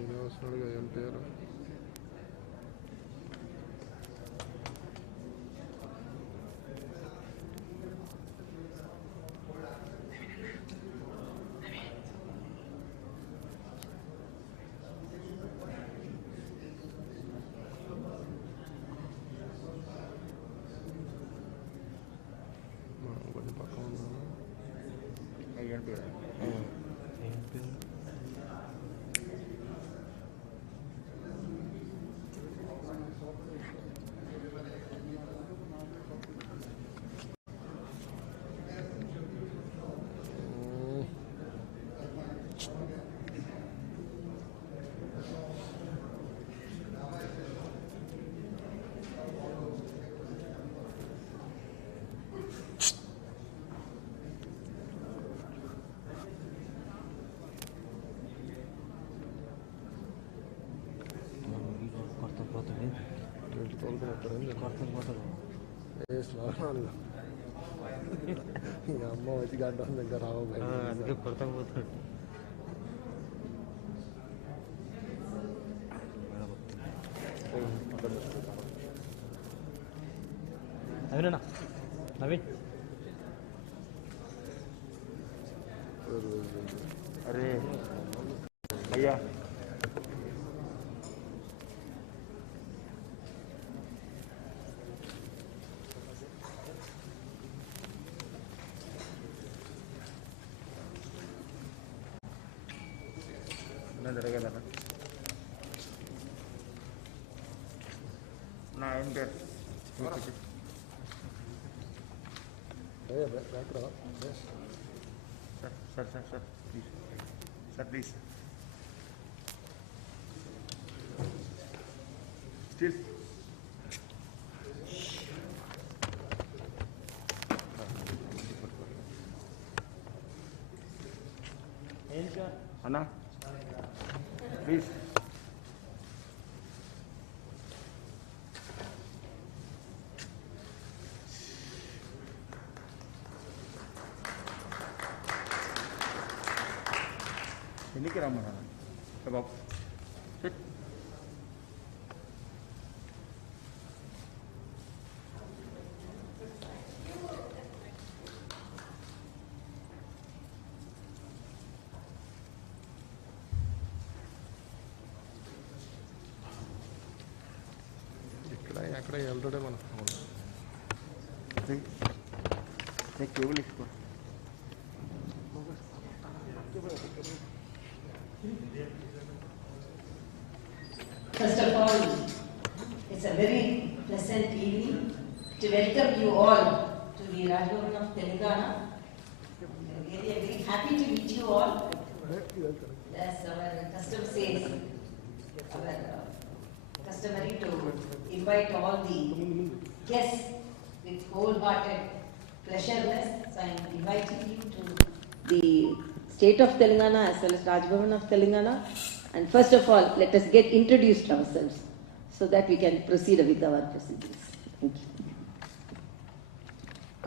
శ్రీనివాసుడుగా ఏం పేరు? కొంచెం పక్కన ఉన్నాను. ఏం పేరు? స్నానాలు ఇక అమ్మ వచ్చి గంట ఇంకా రావాలి. అందుకే కొడతాకు పోతాడు. నవీనా నవీన్ అరే అయ్యా జరగలేదా నా ఏం పేరు? Sir please sir please still అన్నా ప్లీజ్ ఎన్నికి రమ్మన్నా బాబు ఎక్కడ వెళ్తాడే మన cable ఇసుకో. First of all, it's a very pleasant evening to welcome you all to the Rajbhavan of Telangana. We are very happy to meet you all. As our custom says, our customary to invite all the guests with wholehearted pleasureness. So I am inviting you to the state of Telangana as well as Rajbhavan of Telangana. And first of all, let us get introduced ourselves so that we can proceed with our procedures. Thank you.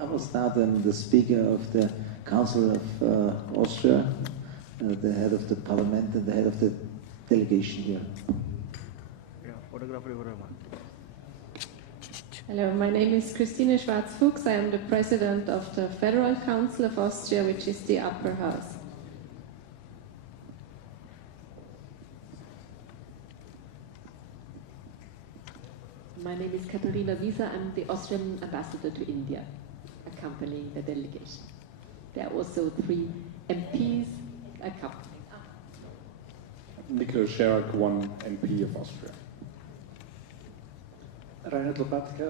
I will start. I'm the Speaker of the Council of Austria, the head of the Parliament and the head of the delegation here. Hello, my name is Christine Schwarz-Fuchs. I am the President of the Federal Council of Austria, which is the upper house. My name is Katharina Wieser. I'm the Austrian ambassador to India, accompanying the delegation. There are also 3 MPs accompanying. Nicola Scherak, 1 MP of Austria. Reinhard Lopatka.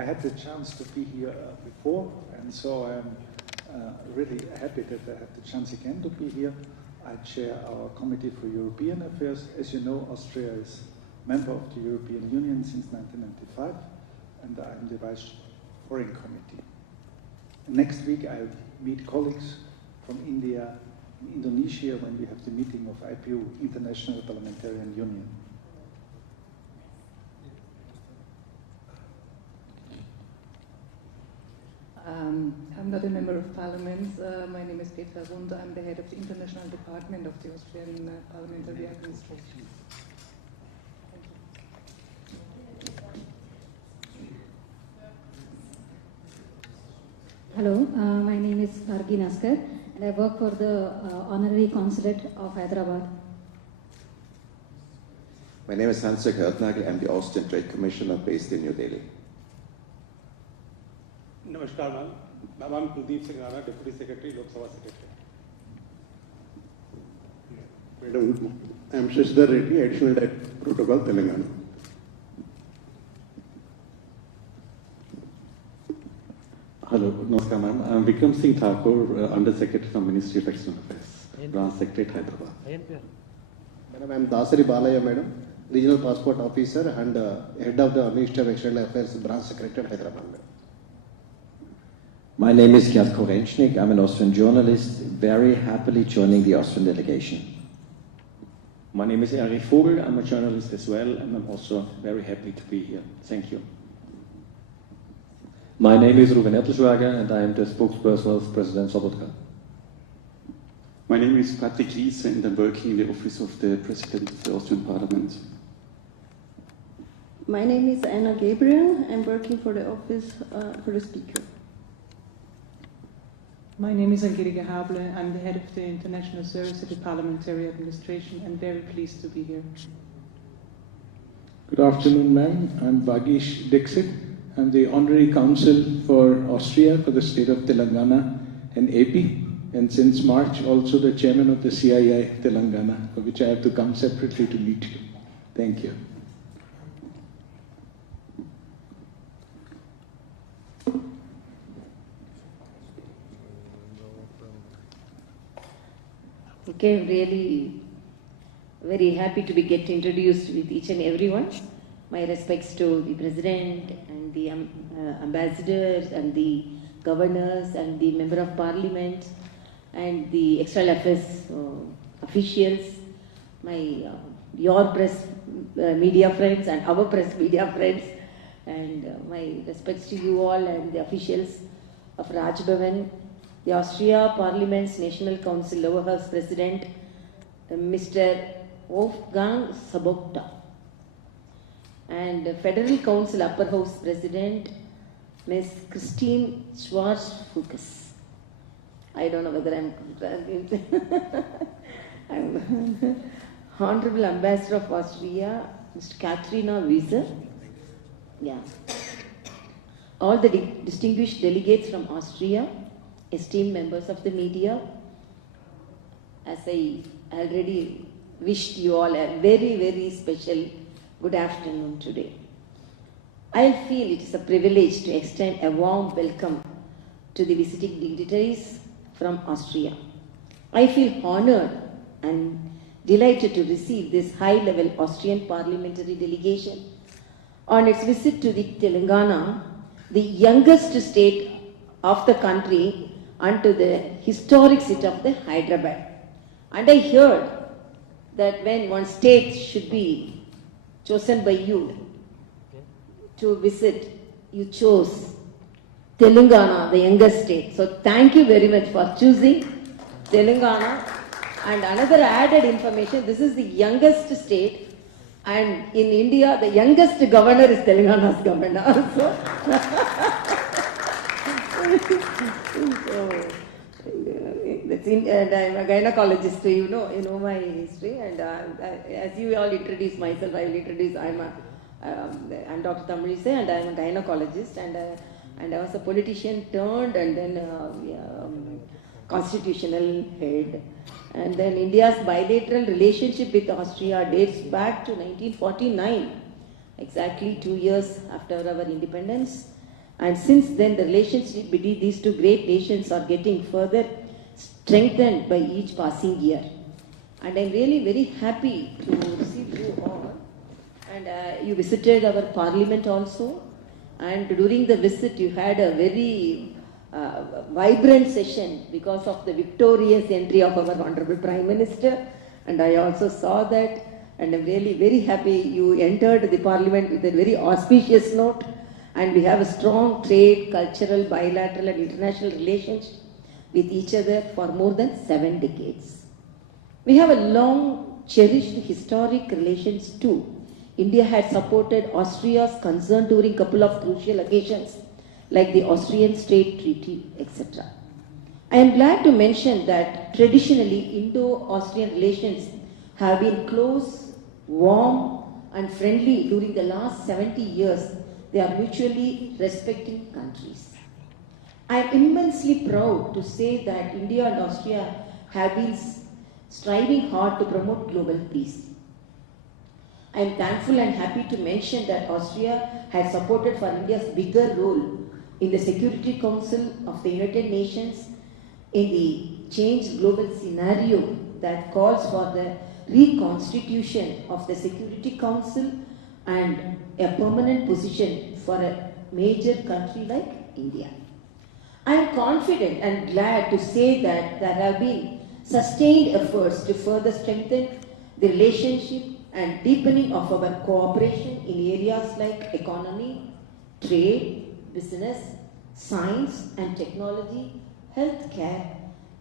I had the chance to be here before, and so I'm really happy that I have the chance again to be here. I chair our Committee for European Affairs. As you know, Austria is member of the European Union since 1995, and I'm the Vice Foreign Committee. Next week I meet colleagues from India and Indonesia when we have the meeting of IPU, International Parliamentarian Union. I'm not a member of parliament. My name is Petra Runde. I'm the head of the international department of the Austrian parliamentary administration. Hello, my name is Argi Naskar and I work for the Honorary Consulate of Hyderabad. My name is Hans-Jörg Hörtnagel. I'm the Austrian Trade Commissioner based in New Delhi. Namaskar, ma'am. I'm Kuldeep Singh Rana, Deputy Secretary, Lok Sabha Secretary. Madam, I'm Shashidhar Reddy, Additional Director, Protocol, Telangana. Hello, Namaskar ma'am. I'm Vikram Singh Thakur, Under Secretary from Ministry of External Affairs, Branch Secretary, Hyderabad. Madam, I'm Dasari Balaya, Madam, Regional Passport Officer and Head of the Ministry of External Affairs, Branch Secretary, Hyderabad. Madam. My name is Gerd Korenschnik. I'm an Austrian journalist, very happily joining the Austrian delegation. My name is Erich Vogel. I'm a journalist as well, and I'm also very happy to be here. Thank you. My name is Ruben Ettelschwager, and I am the spokesperson of President Sobotka. My name is Patrick Riese, and I'm working in the office of the President of the Austrian Parliament. My name is Anna Gabriel. I'm working for the office for the Speaker. My name is Angelika Hable. I'm the head of the International Service of the Parliamentary Administration and very pleased to be here. Good afternoon, ma'am. I'm Vagish Dixit. I'm the Honorary Counsel for Austria for the state of Telangana and AP, and since March also the chairman of the CII Telangana, for which I have to come separately to meet you. Thank you. Okay, really very happy to be get introduced with each and everyone. My respects to the President and the ambassadors and the governors and the Member of Parliament and the External Affairs officials, your press media friends and our press media friends, and my respects to you all and the officials of Raj Bhavan, the Austria Parliament's National Council Lower House President, Mr. Wolfgang Sobota, and Federal Council Upper House President, Ms. Christine Schwarz-Fuchs. I don't know whether I'm Honorable Ambassador of Austria, Mr. Katharina Wieser. Yeah. All the distinguished delegates from Austria, esteemed members of the media, as I already wished you all a very, very special good afternoon today. I feel it is a privilege to extend a warm welcome to the visiting dignitaries from Austria. I feel honored and delighted to receive this high-level Austrian parliamentary delegation on its visit to the Telangana, the youngest state of the country, and to the historic city of the Hyderabad. And I heard that when one state should be chosen by you to visit, you chose Telangana, the youngest state. So thank you very much for choosing Telangana. And another added information, this is the youngest state, and in India, the youngest governor is Telangana's governor. And I'm a gynecologist, so you know my history. And as you all introduce myself, I will introduce. I'm Dr. Tamilisai, and I'm a gynecologist, and I was a politician turned, and then constitutional head. And then India's bilateral relationship with Austria dates back to 1949, exactly 2 years after our independence. And since then, the relationship between these two great nations are getting further strengthened by each passing year. And I'm really very happy to receive you all. And you visited our parliament also. And during the visit, you had a very vibrant session because of the victorious entry of our Honorable Prime Minister. And I also saw that. And I'm really very happy you entered the parliament with a very auspicious note. and we have a strong trade, cultural, bilateral and international relations with each other for more than 7 decades. We have a long cherished historic relations too. India had supported Austria's concern during a couple of crucial occasions like the Austrian State Treaty, etc. I am glad to mention that traditionally Indo-Austrian relations have been close, warm and friendly during the last 70 years. They are mutually respecting countries. I am immensely proud to say that India and Austria have been striving hard to promote global peace. I am thankful and happy to mention that Austria has supported for India's bigger role in the Security Council of the United Nations in the changed global scenario that calls for the reconstitution of the Security Council and a permanent position for a major country like India. I am confident and glad to say that there have been sustained efforts to further strengthen the relationship and deepening of our cooperation in areas like economy, trade, business, science and technology, healthcare,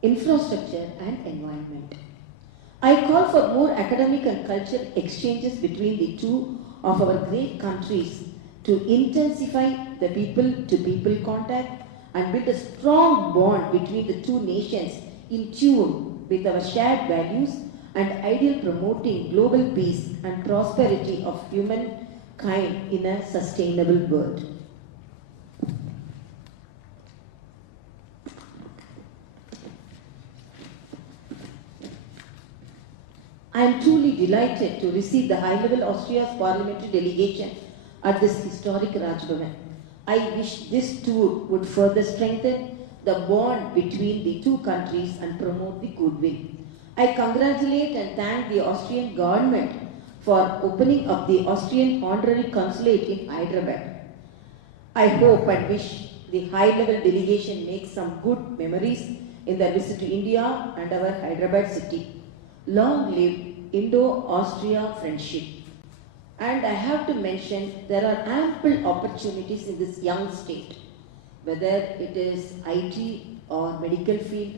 infrastructure and environment. I call for more academic and cultural exchanges between the two of our great countries to intensify the people-to-people contact and build a strong bond between the two nations in tune with our shared values and ideal promoting global peace and prosperity of humankind in a sustainable world. I am truly delighted to receive the high-level Austria's parliamentary delegation at this historic Rajbhavan. I wish this tour would further strengthen the bond between the two countries and promote the goodwill. I congratulate and thank the Austrian government for opening up the Austrian honorary consulate in Hyderabad. I hope and wish the high-level delegation makes some good memories in their visit to India and our Hyderabad city. Long live Indo-Austria friendship. And I have to mention there are ample opportunities in this young state, whether it is IT or medical field,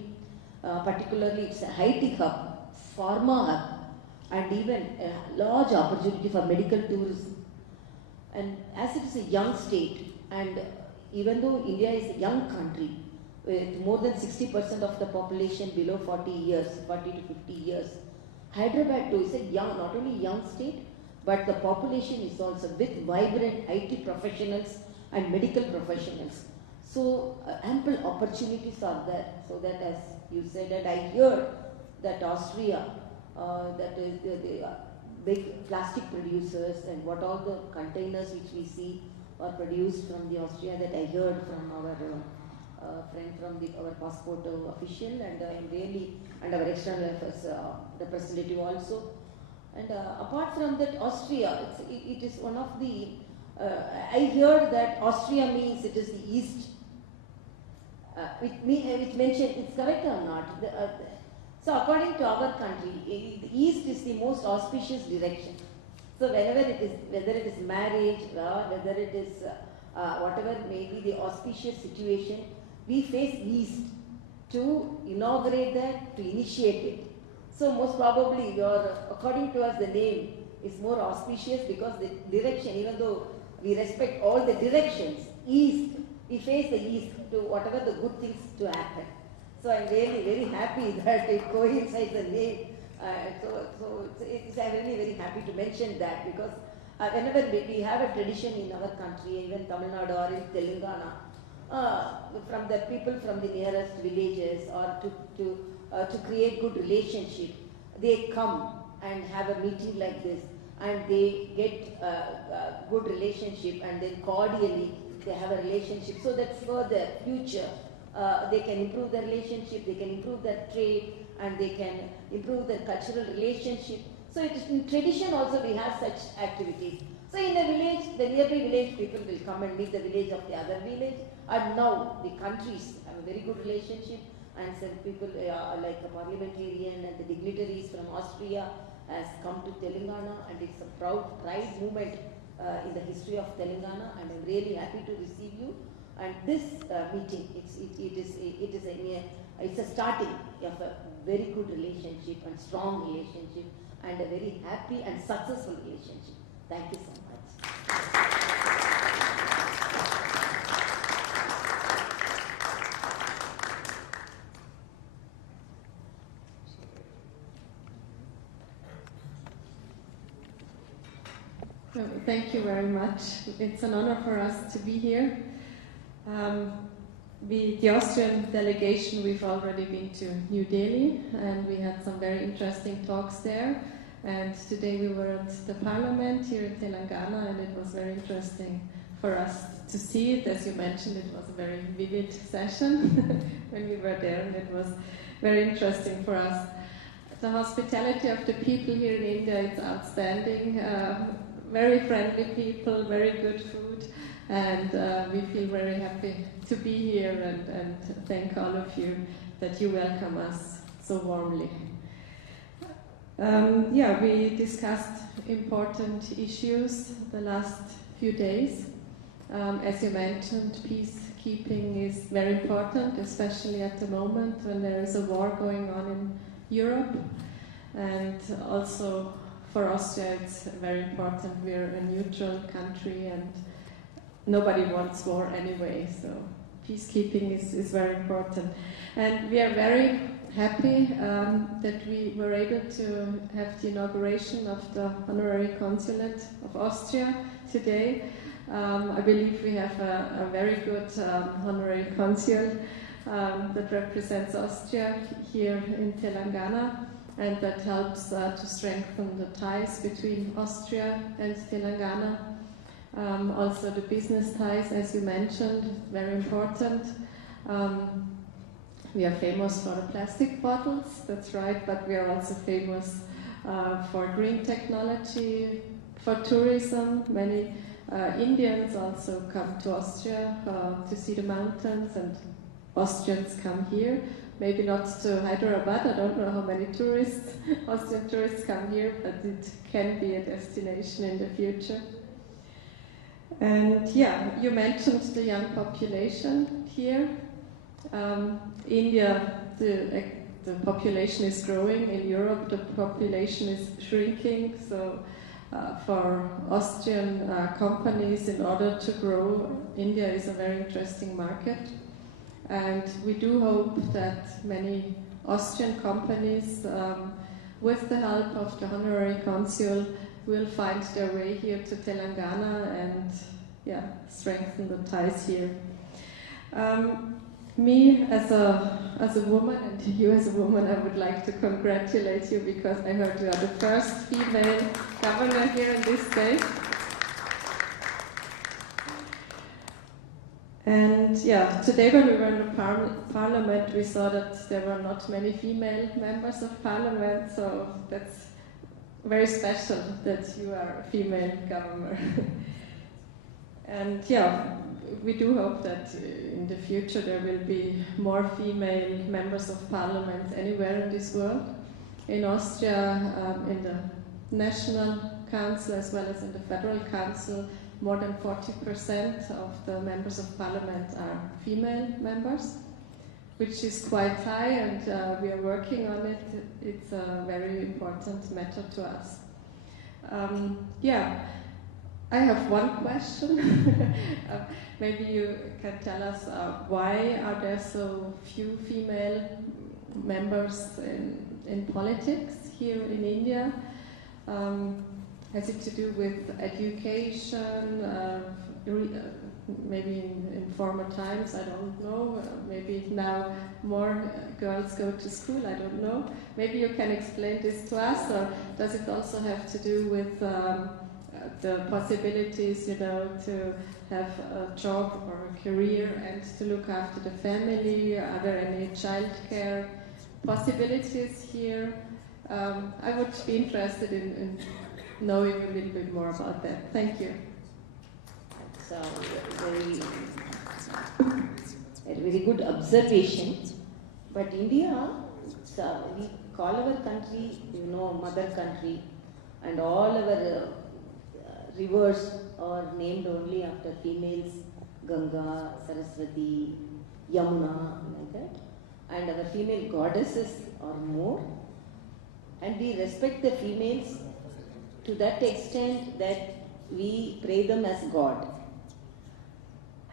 particularly it's a high-tech hub, pharma hub, and even a large opportunity for medical tourism. And as it is a young state, and even though India is a young country, with more than 60% of the population below 40 to 50 years, Hyderabad too is a young, not only young state, but the population is also with vibrant IT professionals and medical professionals. So ample opportunities are there. So that, as you said, and I hear that Austria, that is the big plastic producers and what all the containers which we see are produced from the Austria, that I heard from our friend from our passport official, and I am really, and our external affairs representative also. And apart from that, Austria, it is one of the, I heard that Austria means it is the east, which mentioned, it's correct or not? So according to our country, the east is the most auspicious direction. So whenever it is, whether it is marriage or whether it is whatever may be the auspicious situation, we face east to inaugurate that, to initiate it. So most probably according to us the name is more auspicious because the direction, even though we respect all the directions, east, we face the east to whatever the good things to happen. So I'm really very happy that it coincides the name. I'm really very happy to mention that, because whenever we have a tradition in our country, even Tamil Nadu or in Telangana, from the people from the nearest villages or to create good relationship, they come and have a meeting like this, and they get a good relationship, and then cordially they have a relationship, so that for the future they can improve their relationship, they can improve their trade, and they can improve their cultural relationship. So it is in tradition also we have such activities. So in a village, the nearby village people will come and meet the village of the other village, and now the countries have a very good relationship, and some people like a parliamentarian and the dignitaries from Austria has come to Telangana, and it's a pride movement in the history of Telangana, and I'm really happy to receive you. And this meeting, it's a starting of a very good relationship and strong relationship and a very happy and successful relationship. Thank you so much. Thank you very much. It's an honor for us to be here. The Austrian delegation, we've already been to New Delhi and we had some very interesting talks there. And today we were at the parliament here in Telangana and it was very interesting for us to see it. As you mentioned, it was a very vivid session when we were there and it was very interesting for us. The hospitality of the people here in India is outstanding. Very friendly people, very good food, and we feel very happy to be here and thank all of you that you welcome us so warmly. We discussed important issues the last few days. As you mentioned, peacekeeping is very important, especially at the moment when there is a war going on in Europe, and also for Austria, it's very important. We're a neutral country and nobody wants war anyway, so peacekeeping is very important. And we are very happy that we were able to have the inauguration of the Honorary Consulate of Austria today. I believe we have a very good Honorary Consul that represents Austria here in Telangana, and that helps to strengthen the ties between Austria and Telangana. Also the business ties, as you mentioned, very important. We are famous for the plastic bottles, that's right, but we are also famous for green technology, for tourism. Many Indians also come to Austria to see the mountains, and Austrians come here. Maybe not to Hyderabad, I don't know how many Austrian tourists come here, but it can be a destination in the future. And you mentioned the young population here. India, the population is growing. In Europe, the population is shrinking. So for Austrian companies, in order to grow, India is a very interesting market. And we do hope that many Austrian companies, with the help of the Honorary Consul, will find their way here to Telangana and strengthen the ties here. Me as a woman, and you as a woman, I would like to congratulate you because I heard you are the first female governor here in this state. And today when we were in the parliament, we saw that there were not many female members of parliament, so that's very special that you are a female governor. And we do hope that in the future there will be more female members of parliament anywhere in this world. In Austria, in the National Council as well as in the Federal Council, more than 40% of the members of parliament are female members, which is quite high, and we are working on it. It's a very important matter to us. I have one question. Maybe you can tell us why are there so few female members in politics here in India? Has it to do with education, maybe in former times, I don't know, maybe now more girls go to school, I don't know. Maybe you can explain this to us, or does it also have to do with the possibilities, to have a job or a career and to look after the family? Are there any childcare possibilities here? I would be interested in knowing a little bit more about that. Thank you. So, a very good observation. But India, we call our country, mother country, and all our rivers are named only after females, Ganga, Saraswati, Yamuna, like that. And our female goddesses are more. And we respect the females to that extent that we pray them as God.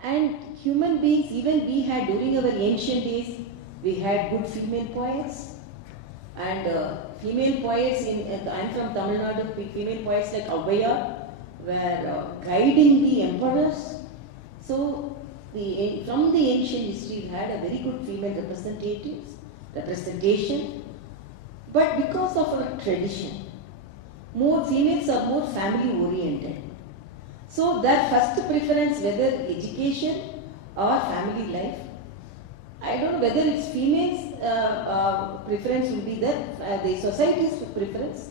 And human beings, even we had during our ancient days, we had good female poets. And female poets, I'm from Tamil Nadu, female poets like Avvaya were guiding the emperors. So from the ancient history, we had a very good female representation. But because of our tradition, more females are more family oriented. So their first preference, whether education or family life, I don't know whether it's females' preference will be the society's preference,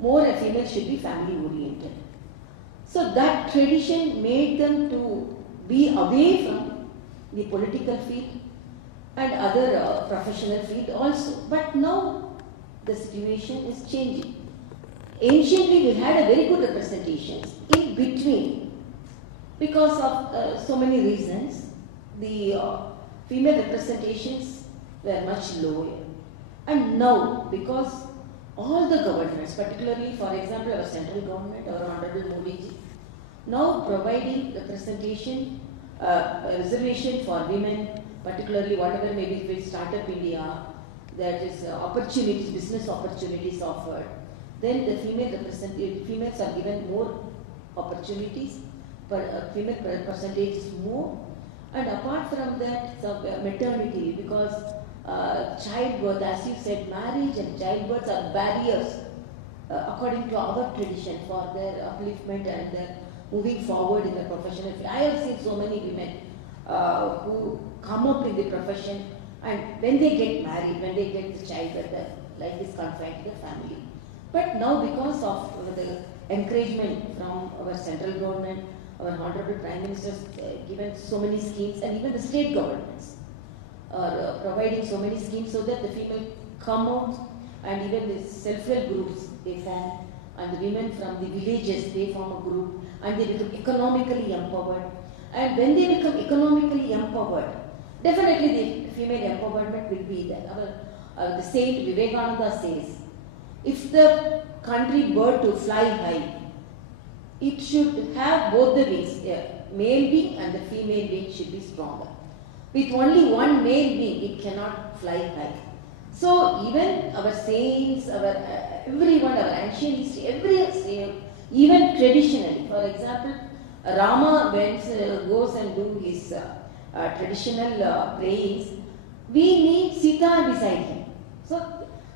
more a female should be family oriented. So that tradition made them to be away from the political field and other professional field also. But now the situation is changing. Anciently we had a very good representations. In between, because of so many reasons, the female representations were much lower. And now, because all the governments, particularly for example our central government, our Honorable Modi ji, now providing representation, reservation for women, particularly whatever maybe with Startup India, that is opportunities, business opportunities offered. Then the females are given more opportunities, female percentage is more. And apart from that, maternity, because childbirth, as you said, marriage and childbirth are barriers according to our tradition for their upliftment and their moving forward in the professional field. I have seen so many women who come up in the profession, and when they get married, when they get the child, their life is confined to the family. But now, because of the encouragement from our central government, our Honorable Prime Minister has given so many schemes, and even the state governments are providing so many schemes so that the female come out, and even the self-help groups they form, and the women from the villages they form a group, and they become economically empowered. And when they become economically empowered, definitely the female empowerment will be there. The saint Vivekananda says, if the country were to fly high, it should have both the wings, male wing and the female wing should be stronger. With only one male wing, it cannot fly high. So even our saints, everyone, our ancient history, every saint, even traditionally, for example, Rama goes and do his traditional prayers, we need Sita beside him. So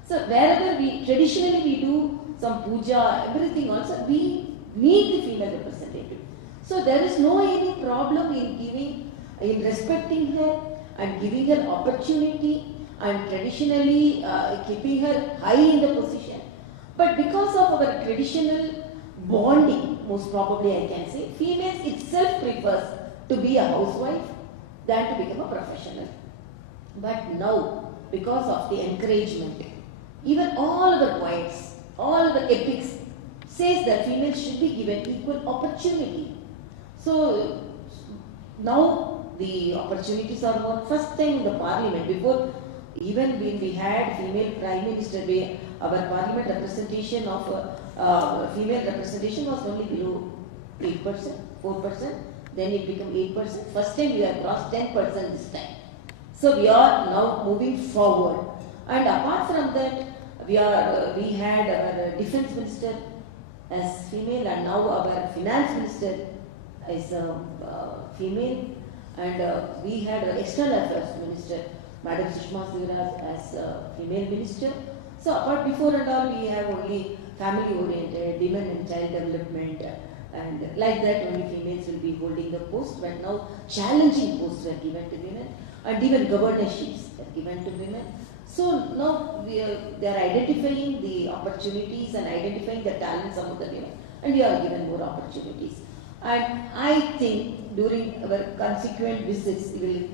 wherever traditionally we do some puja, everything also, we need the female representative. So there is no any problem in respecting her and giving her opportunity and traditionally keeping her high in the position. But because of our traditional bonding, most probably I can say, females itself prefers to be a housewife than to become a professional. But now, because of the encouragement, even all our poets, all the epics says that females should be given equal opportunity. So now the opportunities are more. First time in the parliament, before even when we had female prime minister, our parliament representation of female representation was only below 8%, 4%, then it became 8%. First time we have crossed 10% this time. So we are now moving forward. And apart from that, we had our defense minister as female, and now our finance minister is female, and we had our external affairs minister, Madam Sushma Swaraj, as female minister. So apart before and all, we have only family oriented, women and child development, and like that only females will be holding the post. But now challenging posts were given to women, and even governorships were given to women. So now they are identifying the opportunities and identifying the talents among the women, and we are given more opportunities. And I think during our consequent visits, we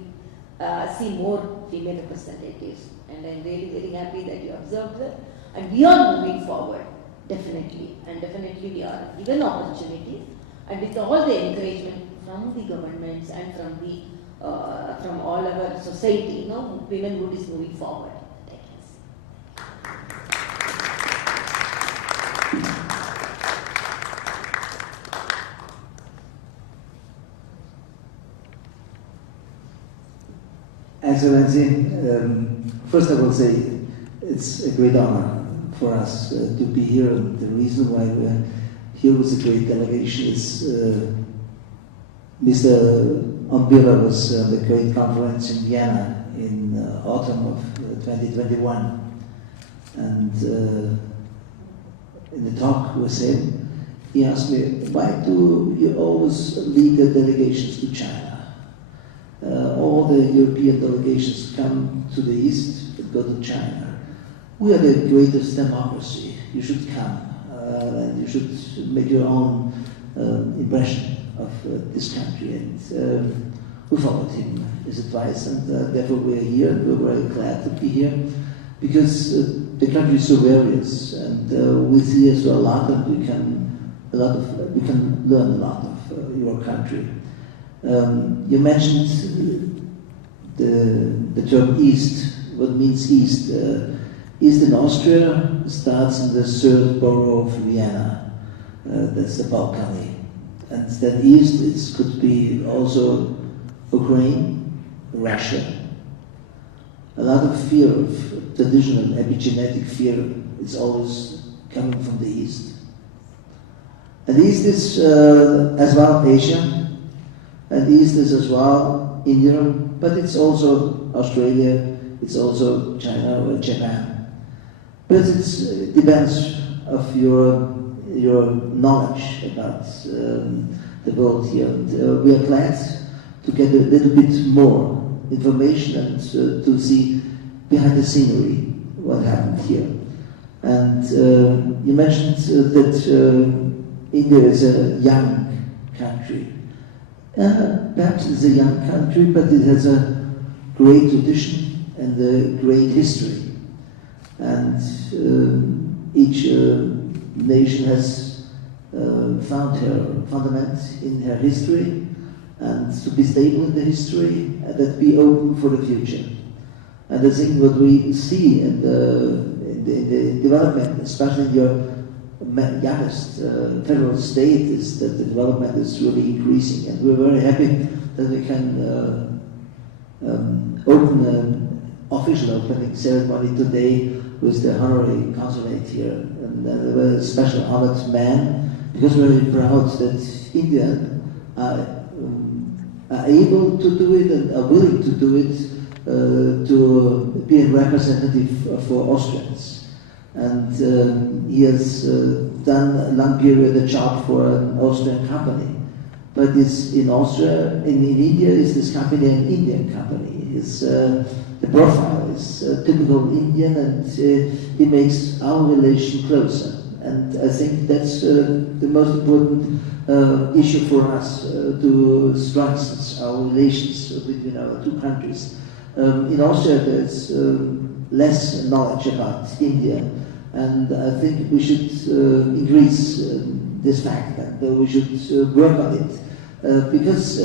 will see more female representatives. And I am really very happy that you observed that. And we are moving forward. definitely, and definitely we are given opportunity, and with all the encouragement from the governments and from the from all our society, womenhood is moving forward. Excellency, first I will say it's a great honor for us to be here, and the reason why we're here with a great delegation is Mr. Ombira was at the great conference in Vienna in autumn of 2021, and in the talk with him, he asked me, why do you always lead the delegations to China? All the European delegations come to the East but go to China. We are the greatest democracy. You should come and you should make your own impression of this country. And we followed him, his advice, and therefore we are here, and we're very glad to be here because the country is so various, and we see as well a lot, and we can learn a lot of your country. You mentioned the term East. What means East? East in Austria starts in the third borough of Vienna. That's the Balkany. And that East could be also Ukraine, Russia. A lot of fear of traditional epigenetic fear is always coming from the East. And East is as well Asia. And East is as well India, but it's also Australia, it's also China or Japan. But it depends of your knowledge about the world here. And we are glad to get a little bit more information and to see behind the scenery what happened here. And you mentioned that India is a young country. Perhaps it's a young country, but it has a great tradition and a great history. And each nation has found her fundament in her history, and to be stable in the history, and that be open for the future. And I think what we see in the development, especially in your youngest federal state, is that the development is really increasing, and we're very happy that we can open an official opening ceremony today with the honorary consulate here, and a very special honored man, because we're very proud that India are able to do it and are willing to do it, to be a representative for Austrians. And he has done a long period a job for an Austrian company. But it's in Austria, in India, is this company an Indian company? The profile is typical Indian, and he makes our relation closer. And I think that's the most important issue for us, to strengthen our relations between our two countries. In Austria, there's less knowledge about India. And I think we should increase this fact, and we should work on it. Because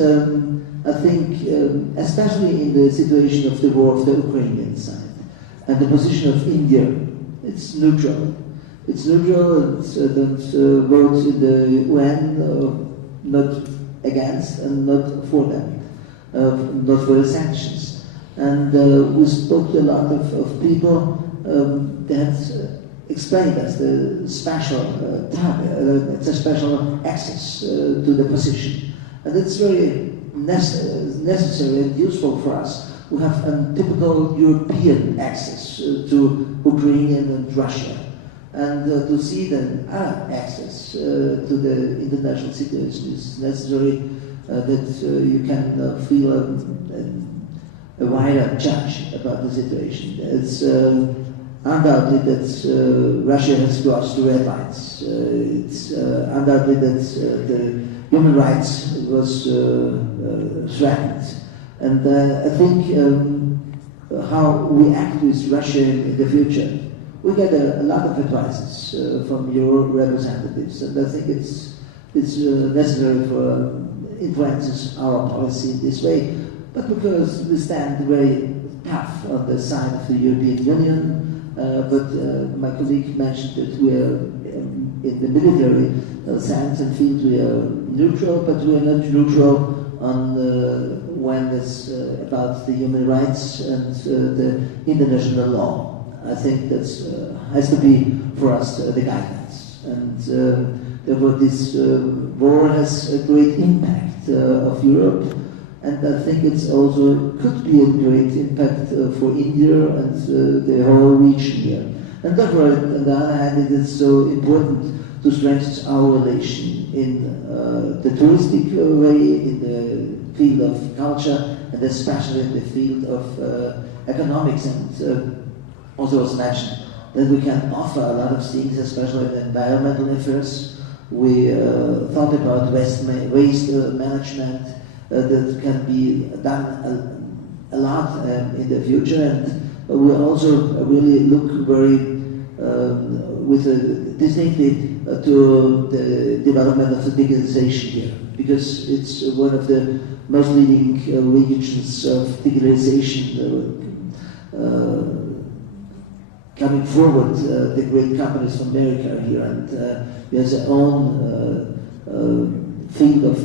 I think, especially in the situation of the war of the Ukrainian side, and the position of India, it's neutral. It's neutral, and don't vote in the UN, not against and not for them, not for the sanctions. And we spoke to a lot of people that explained us the special it's a special access to the position, and it's very necessary and useful for us. We have a typical European access to Ukraine and Russia, and to see the access to the international situation is necessary, that you can feel a wider judge about the situation. It's undoubtedly that Russia has crossed the red lines. It's undoubtedly that the human rights was threatened. And I think how we act with Russia in the future we get a lot of advices from your representatives, and I think it's necessary for influences our policy in this way, but because we stand very tough on the side of the European Union, but my colleague mentioned that we are in the military sense and field we are neutral, but we are not neutral on when it's about the human rights and the international law. I think that has to be for us the guidance, and therefore this war has a great impact of Europe, and I think it's also could be a great impact for India and the whole region here. And therefore, on the other hand, it is so important to strengthen our relation in the touristic way, in the field of culture, and especially in the field of economics. And also was mentioned that we can offer a lot of things, especially in environmental affairs. We thought about waste management that can be done a lot in the future, and we also really look very distinctly to the development of the digitalization here, because it's one of the most leading regions of digitalization coming forward. The great companies from America are here, and there's their own field of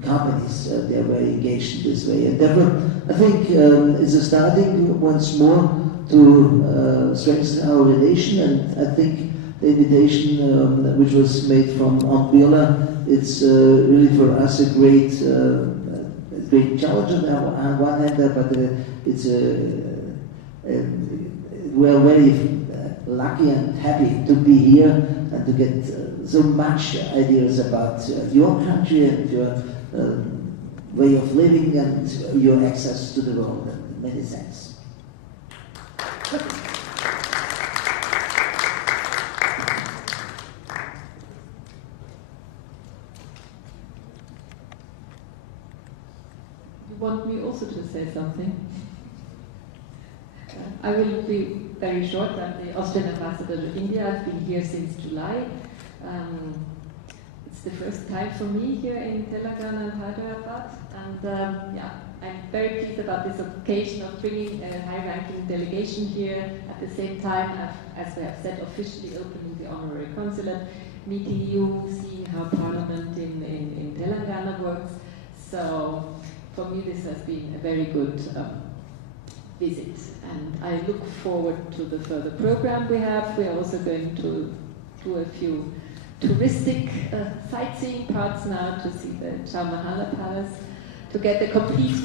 companies. They are very engaged in this way, and therefore I think it's a starting once more to strengthen our relation. And I think the invitation which was made from Anguilla, it's really for us a great challenge on one hand, but it's we're very lucky and happy to be here and to get so much ideas about your country and your way of living and your access to the world in many sense. You want me also to say something? I will be very short. I'm the Austrian ambassador to India. I've been here since July. It's the first time for me here in Telangana and Hyderabad, and I'm very pleased about this occasion of bringing a high-ranking delegation here at the same time, as we have said, officially opening the honorary consulate, meeting you, seeing how Parliament in Telangana works. So for me this has been a very good visit, and I look forward to the further program we have. We are also going to do a few touristic sightseeing parts now to see the Chowmahala Palace, to get a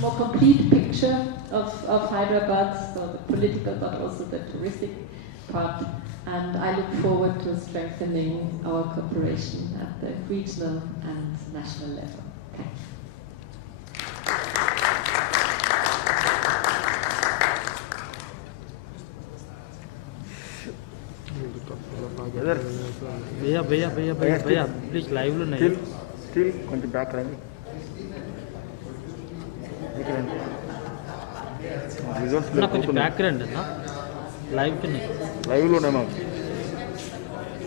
more complete picture of Hyderabad, so the political but also the touristic part. And I look forward to strengthening our cooperation at the regional and national level. Thanks. भैया please live లో नहीं still కొంచెం back రండి results నా కొంచెం back రండి అన్న live కి లైవ్ లోనే మా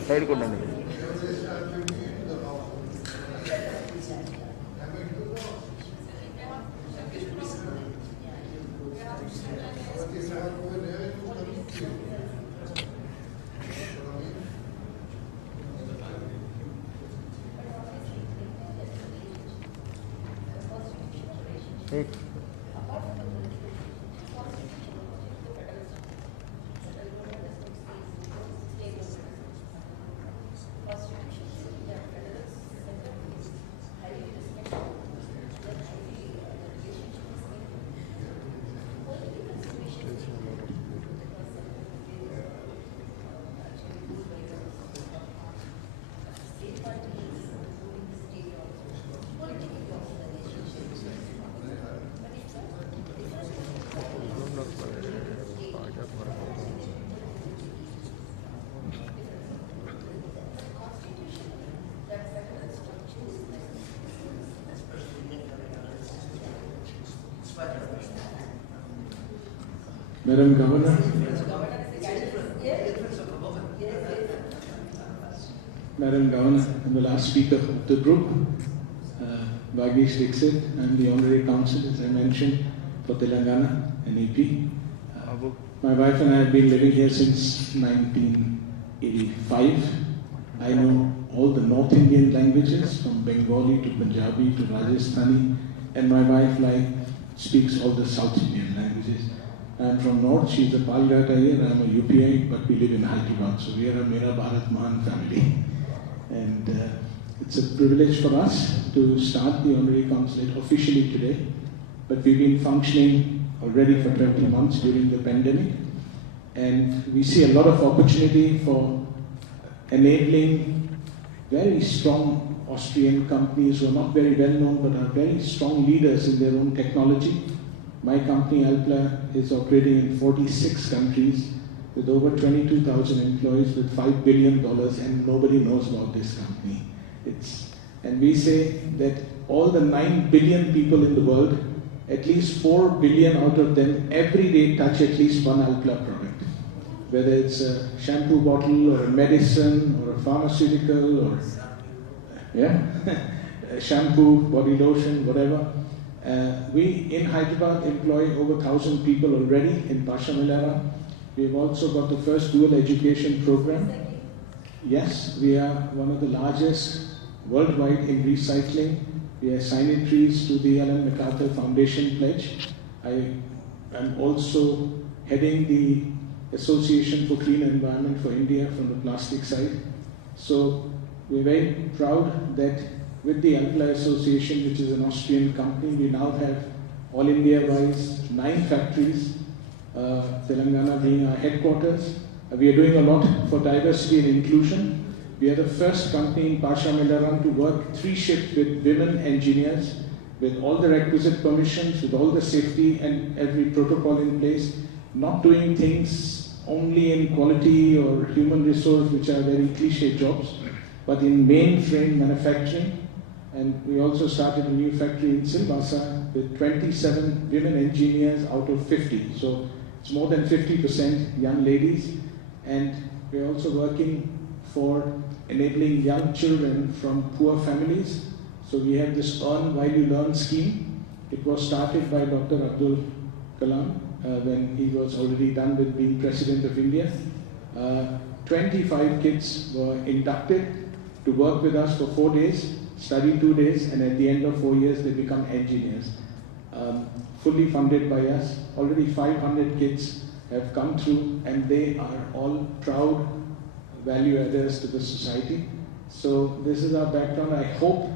సైడ్ కొనండి Madam Governor. Governor is the guidance. Madam Governor, I'm the last speaker of the group. Bhagyesh Dixit, I'm the Honorary Council, as I mentioned, for Telangana and AP. My wife and I have been living here since 1985. I know all the North Indian languages, from Bengali to Punjabi to Rajasthani, and my wife speaks all the South Indian languages. I'm from North, she's a Palghat Iyer, I'm a UPI, but we live in Hyderabad, so we are a Mera Bharat Mahan family. And it's a privilege for us to start the Honorary Consulate officially today, but we've been functioning already for 20 months during the pandemic, and we see a lot of opportunity for enabling very strong Austrian companies who are not very well known but are very strong leaders in their own technology. My company, Alpla, is operating in 46 countries with over 22,000 employees with $5 billion, and nobody knows about this company. And we say that all the 9 billion people in the world, at least 4 billion out of them every day touch at least one Alpla product. Whether it's a shampoo bottle or a medicine or a pharmaceutical or a shampoo, body lotion, whatever. We in Hyderabad employ over 1,000 people already in Pashamilera. We've also got the first dual education program. Yes, we are one of the largest worldwide in recycling. We are signatories to the Ellen MacArthur Foundation Pledge. I am also heading the Association for Clean Environment for India from the plastic side. So we're very proud that with the Alpla Association, which is an Austrian company, we now have all India-wise 9 factories, Telangana being our headquarters. We are doing a lot for diversity and inclusion. We are the first company in Pashamilera to work 3 shifts with women engineers, with all the requisite permissions, with all the safety and every protocol in place, not doing things only in quality or human resource, which are very cliche jobs, but in mainframe manufacturing. And we also started a new factory in Silvassa with 27 women engineers out of 50. So it's more than 50% young ladies. And we're also working for enabling young children from poor families. So we have this Earn While You Learn scheme. It was started by Dr. Abdul Kalam when he was already done with being President of India. 25 kids were inducted to work with us for 4 days, study 2 days, and at the end of 4 years they become engineers. Fully funded by us. Already 500 kids have come through, and they are all proud value adders to the society. So this is our background. I hope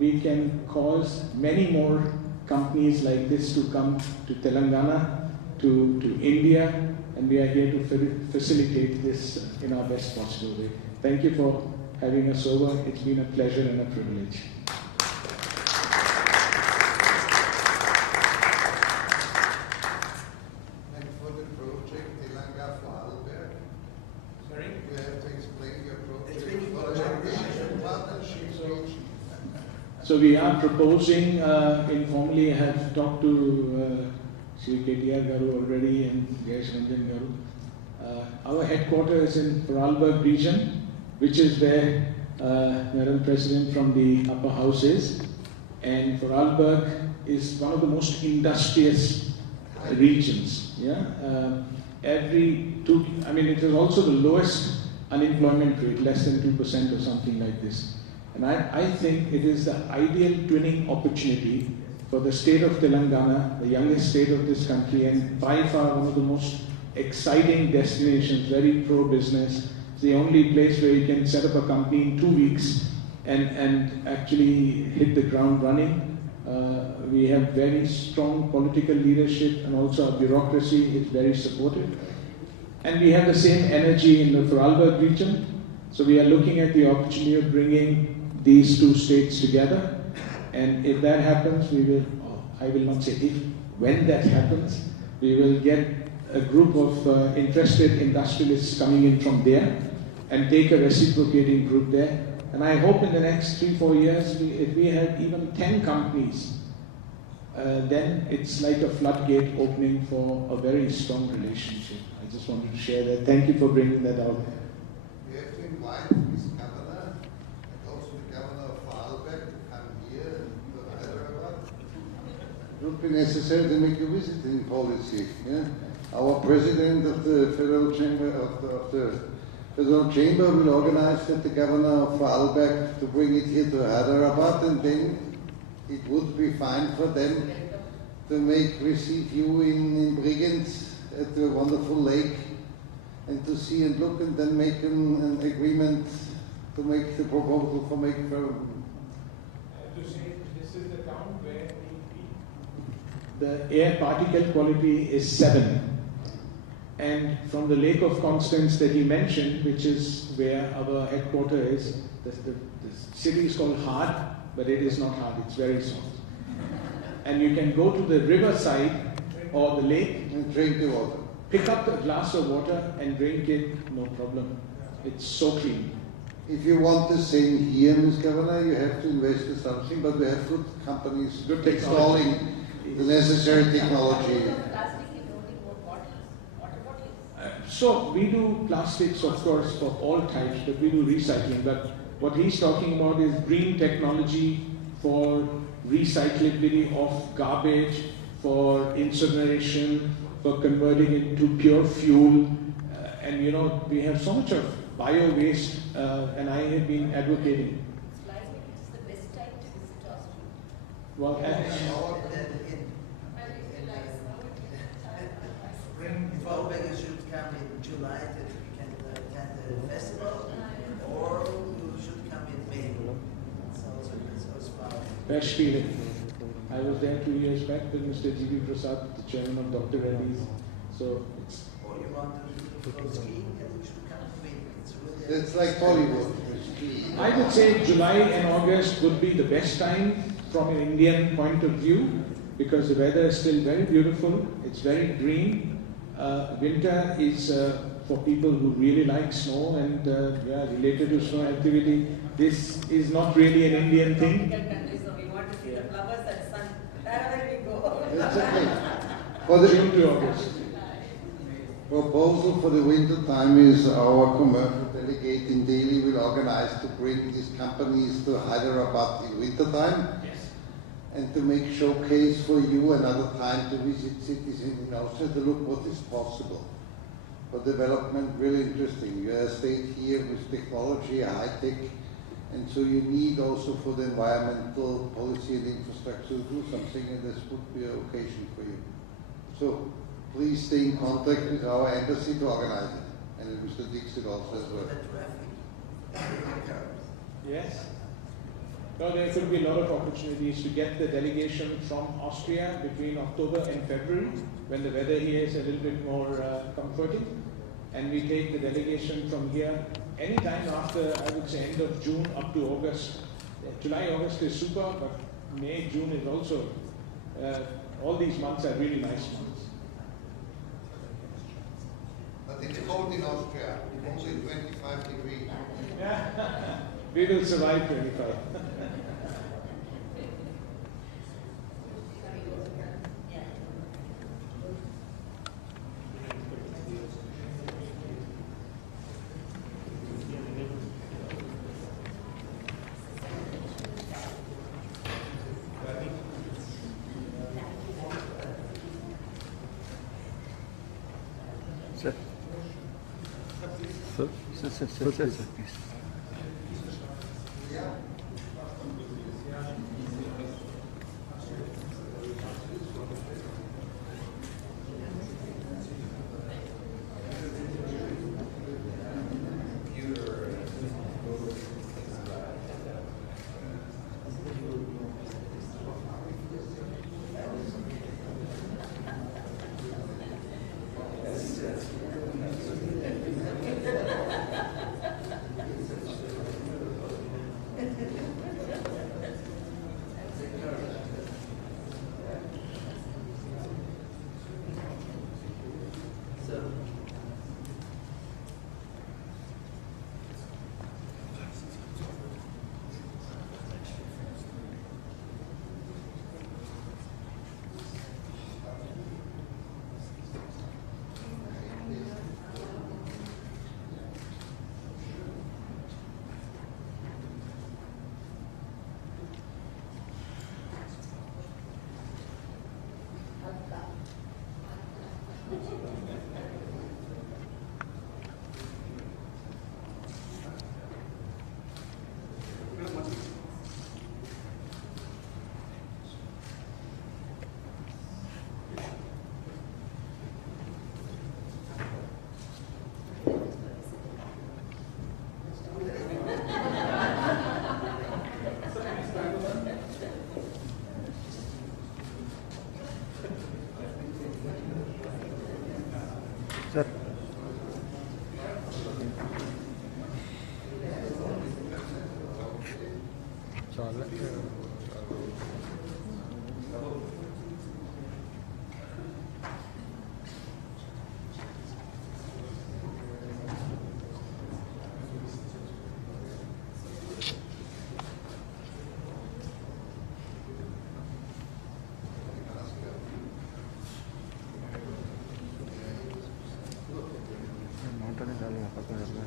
we can cause many more companies like this to come to Telangana, to India, and we are here to facilitate this in our best possible way. Thank you for having us over. It's been a pleasure and a privilege. And for the project Telangana for Albert, sorry, you have to explain your project. So we are proposing, informally I have talked to Sri KTR Garu already and Ganesh Ranjan Garu. Our headquarters is in Vorarlberg region, which is where Madam President from the upper house is. And Vorarlberg is one of the most industrious regions. It is also the lowest unemployment rate, less than 2% or something like this. And I think it is the ideal twinning opportunity for the state of Telangana, the youngest state of this country, and by far one of the most exciting destinations, very pro-business. It's the only place where you can set up a company in 2 weeks and actually hit the ground running. We have very strong political leadership, and also our bureaucracy is very supportive. And we have the same energy in the Vorarlberg region. So we are looking at the opportunity of bringing these 2 states together. And if that happens, we will, I will not say if, when that happens, we will get a group of interested industrialists coming in from there and take a reciprocating group there. And I hope in the next 3-4 years, if we have even 10 companies, then it's like a floodgate opening for a very strong relationship. I just wanted to share that. Thank you for bringing that out. You have to invite Ms. Kamala be necessary to make a visiting policy. Yeah? Our president of the Federal Chamber will organize that the governor of Vorarlberg to bring it here to Hyderabad, and then it would be fine for them to receive you in Brigands at the wonderful lake, and to see and look, and then make an agreement to make the proposal for make. To say this is the town where the air particle quality is 7. And from the Lake of Constance that he mentioned, which is where our headquarters is, the city is called hard, but it is not hard, it's very soft. And you can go to the riverside or the lake and drink the water. Pick up a glass of water and drink it, no problem. It's so clean. If you want the same here, Ms. Governor, you have to invest in something, but we have good companies installing the necessary technology. So we do plastics, of course, for all types, but we do recycling. But what he's talking about is green technology for recyclability of garbage, for incineration, for converting it into pure fuel. And you know, we have so much of bio waste, and I have been advocating. Well, Vorarlberg should come in July that we can attend the festival, or you should come in May. So as far. Best feeling. I was there 2 years back with Mr. G.V. Prasad, the chairman of Dr. Reddy's. So it's. Or you want to go skiing, and you should come to me. It's like Bollywood. I would say July and August would be the best time from an Indian point of view, because the weather is still very beautiful. It's very green. Winter is for people who really like snow and related to snow activity. This is not really an Indian thing. So we want to see the flowers and sun wherever we go. It's okay. For the June to August. Proposal for the winter time is our commercial delegate in Delhi will organize to bring these companies to Hyderabad in winter time. Yes. And to make showcase for you another time to visit cities in Austria to look what is possible. For development, really interesting. You are a state here with technology, high tech, and so you need also for the environmental policy and infrastructure to do something, and this would be an occasion for you. So please stay in contact with our embassy to organize it, and Mr. Dixit also as well. Yes. No, there could be a lot of opportunities to get the delegation from Austria between October and February, when the weather here is a little bit more comforting. And we take the delegation from here anytime after, I would say, end of June up to August. July, August is super, but May, June is also, all these months are really nice months. But it's cold in Austria, only 25 degrees. Yeah. We will survive 25. Sir, please. Photographer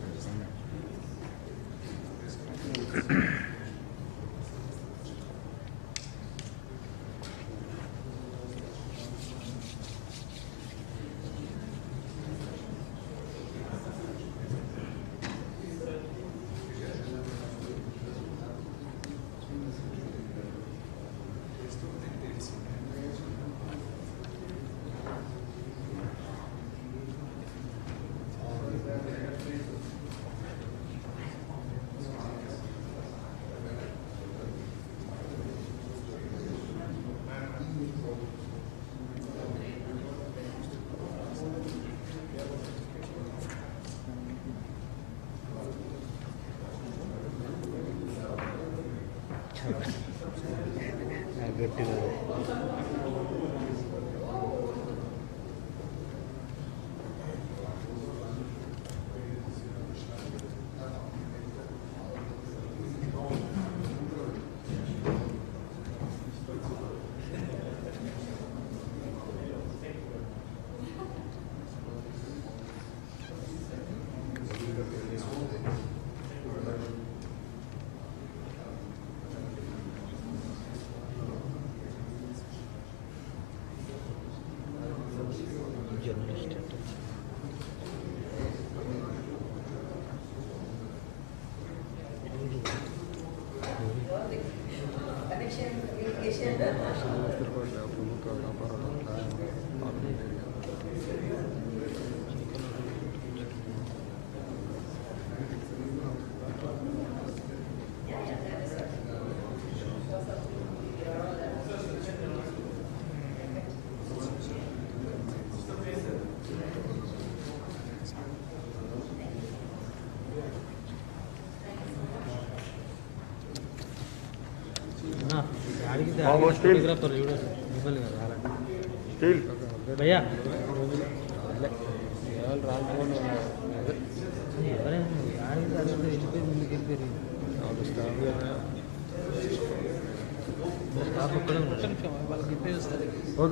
steel भैया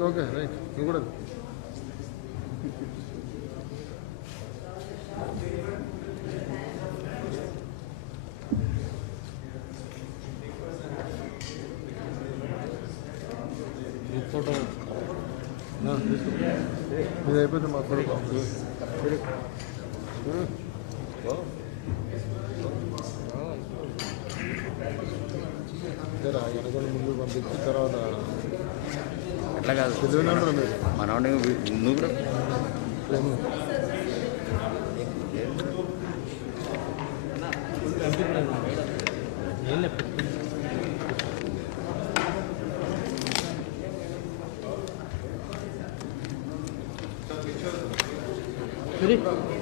okay right నువ్వు కూడా photo ఇది అయిపోతే మా photo ఎనకొని ముందు పంపించిన తర్వాత అట్లా కాదు చదివినారు మీరు మనవాడిని నువ్వు కూడా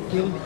क्यों